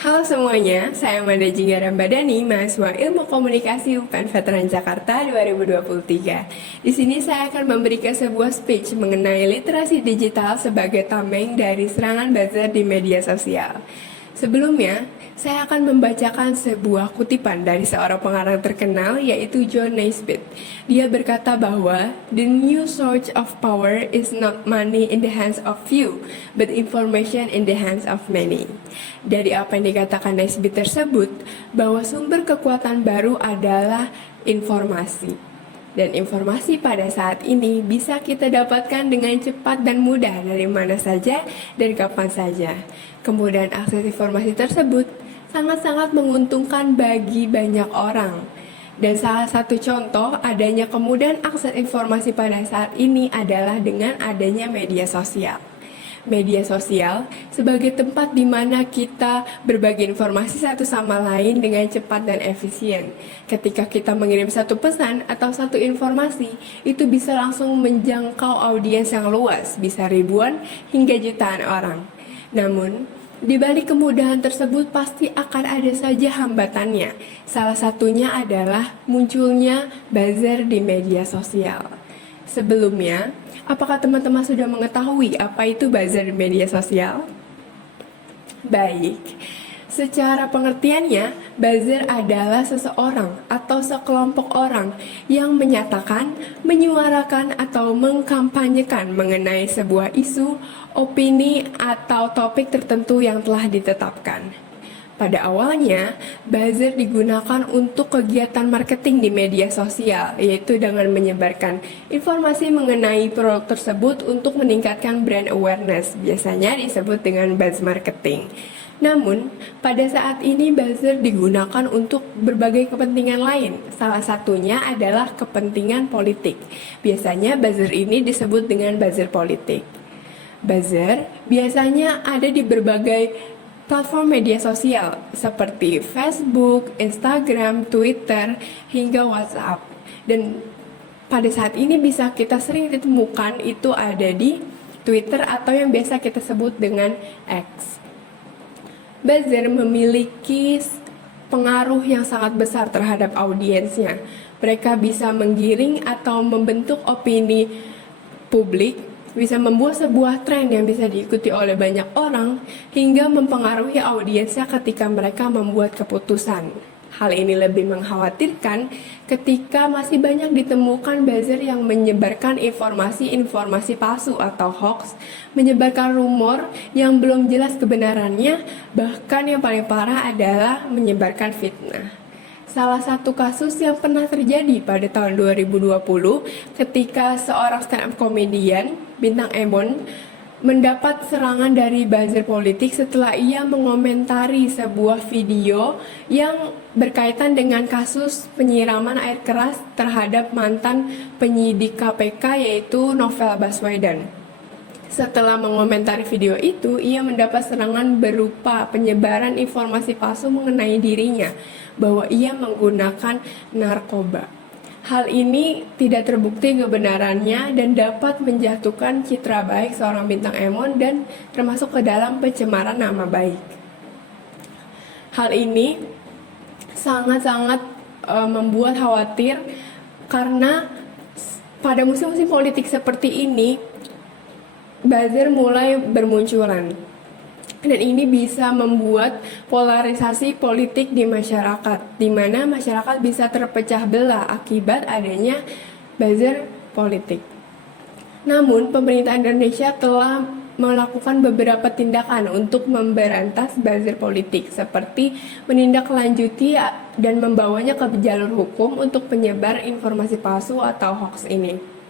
Halo semuanya, saya Manda Jinggara Badani, mahasiswa Ilmu Komunikasi UPN Veteran Jakarta 2023. Di sini saya akan memberikan sebuah speech mengenai literasi digital sebagai tameng dari serangan buzzer di media sosial. Sebelumnya, saya akan membacakan sebuah kutipan dari seorang pengarang terkenal yaitu John Naisbitt. Dia berkata bahwa the new source of power is not money in the hands of few, but information in the hands of many. Dari apa yang dikatakan Naisbitt tersebut, bahwa sumber kekuatan baru adalah informasi. Dan informasi pada saat ini bisa kita dapatkan dengan cepat dan mudah dari mana saja dan kapan saja. Kemudian akses informasi tersebut sangat-sangat menguntungkan bagi banyak orang. Dan salah satu contoh adanya kemudahan akses informasi pada saat ini adalah dengan adanya media sosial. Media sosial sebagai tempat di mana kita berbagi informasi satu sama lain dengan cepat dan efisien. Ketika kita mengirim satu pesan atau satu informasi, itu bisa langsung menjangkau audiens yang luas, bisa ribuan hingga jutaan orang. Namun, di balik kemudahan tersebut pasti akan ada saja hambatannya. Salah satunya adalah munculnya buzzer di media sosial. Sebelumnya, apakah teman-teman sudah mengetahui apa itu buzzer di media sosial? Baik, secara pengertiannya, buzzer adalah seseorang atau sekelompok orang yang menyatakan, menyuarakan, atau mengkampanyekan mengenai sebuah isu, opini, atau topik tertentu yang telah ditetapkan. Pada awalnya, buzzer digunakan untuk kegiatan marketing di media sosial, yaitu dengan menyebarkan informasi mengenai produk tersebut untuk meningkatkan brand awareness, biasanya disebut dengan buzz marketing. Namun, pada saat ini buzzer digunakan untuk berbagai kepentingan lain. Salah satunya adalah kepentingan politik. Biasanya buzzer ini disebut dengan buzzer politik. Buzzer biasanya ada di berbagai platform media sosial seperti Facebook, Instagram, Twitter, hingga WhatsApp. Dan pada saat ini bisa kita sering ditemukan itu ada di Twitter atau yang biasa kita sebut dengan X. Buzzer memiliki pengaruh yang sangat besar terhadap audiensnya. Mereka bisa menggiring atau membentuk opini publik, bisa membuat sebuah tren yang bisa diikuti oleh banyak orang hingga mempengaruhi audiensnya ketika mereka membuat keputusan. Hal ini lebih mengkhawatirkan ketika masih banyak ditemukan buzzer yang menyebarkan informasi-informasi palsu atau hoax, menyebarkan rumor yang belum jelas kebenarannya, bahkan yang paling parah adalah menyebarkan fitnah. Salah satu kasus yang pernah terjadi pada tahun 2020 ketika seorang stand-up comedian bintang Emon mendapat serangan dari buzzer politik setelah ia mengomentari sebuah video yang berkaitan dengan kasus penyiraman air keras terhadap mantan penyidik KPK yaitu Novel Baswedan. Setelah mengomentari video itu, ia mendapat serangan berupa penyebaran informasi palsu mengenai dirinya bahwa ia menggunakan narkoba. Hal ini tidak terbukti kebenarannya dan dapat menjatuhkan citra baik seorang bintang Emon dan termasuk ke dalam pencemaran nama baik. Hal ini sangat-sangat membuat khawatir karena pada musim-musim politik seperti ini buzzer mulai bermunculan dan ini bisa membuat polarisasi politik di masyarakat, di mana masyarakat bisa terpecah belah akibat adanya buzzer politik. Namun, pemerintah Indonesia telah melakukan beberapa tindakan untuk memberantas buzzer politik, seperti menindaklanjuti dan membawanya ke jalur hukum untuk penyebar informasi palsu atau hoax ini.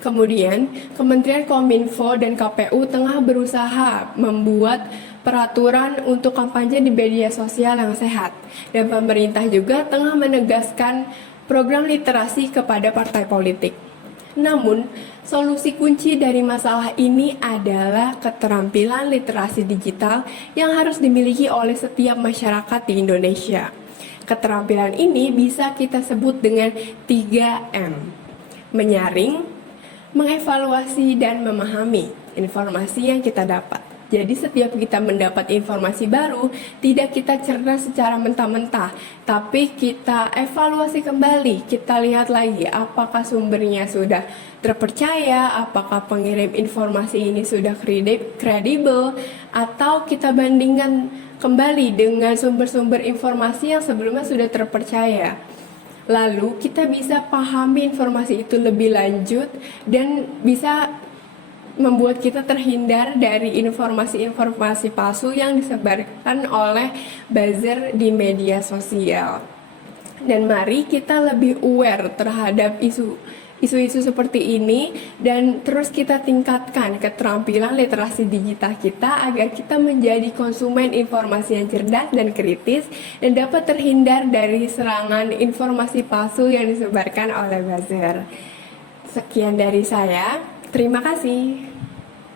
Kemudian, Kementerian Kominfo dan KPU tengah berusaha membuat peraturan untuk kampanye di media sosial yang sehat. Dan pemerintah juga tengah menegaskan program literasi kepada partai politik. Namun, solusi kunci dari masalah ini adalah keterampilan literasi digital yang harus dimiliki oleh setiap masyarakat di Indonesia. Keterampilan ini bisa kita sebut dengan 3M. Menyaring, mengevaluasi, dan memahami informasi yang kita dapat. Jadi setiap kita mendapat informasi baru, tidak kita cerna secara mentah-mentah, tapi kita evaluasi kembali, kita lihat lagi apakah sumbernya sudah terpercaya, apakah pengirim informasi ini sudah kredibel, atau kita bandingkan kembali dengan sumber-sumber informasi yang sebelumnya sudah terpercaya. Lalu kita bisa pahami informasi itu lebih lanjut dan bisa membuat kita terhindar dari informasi-informasi palsu yang disebarkan oleh buzzer di media sosial. Dan mari kita lebih aware terhadap isu-isu seperti ini dan terus kita tingkatkan keterampilan literasi digital kita agar kita menjadi konsumen informasi yang cerdas dan kritis dan dapat terhindar dari serangan informasi palsu yang disebarkan oleh buzzer. Sekian dari saya. Terima kasih.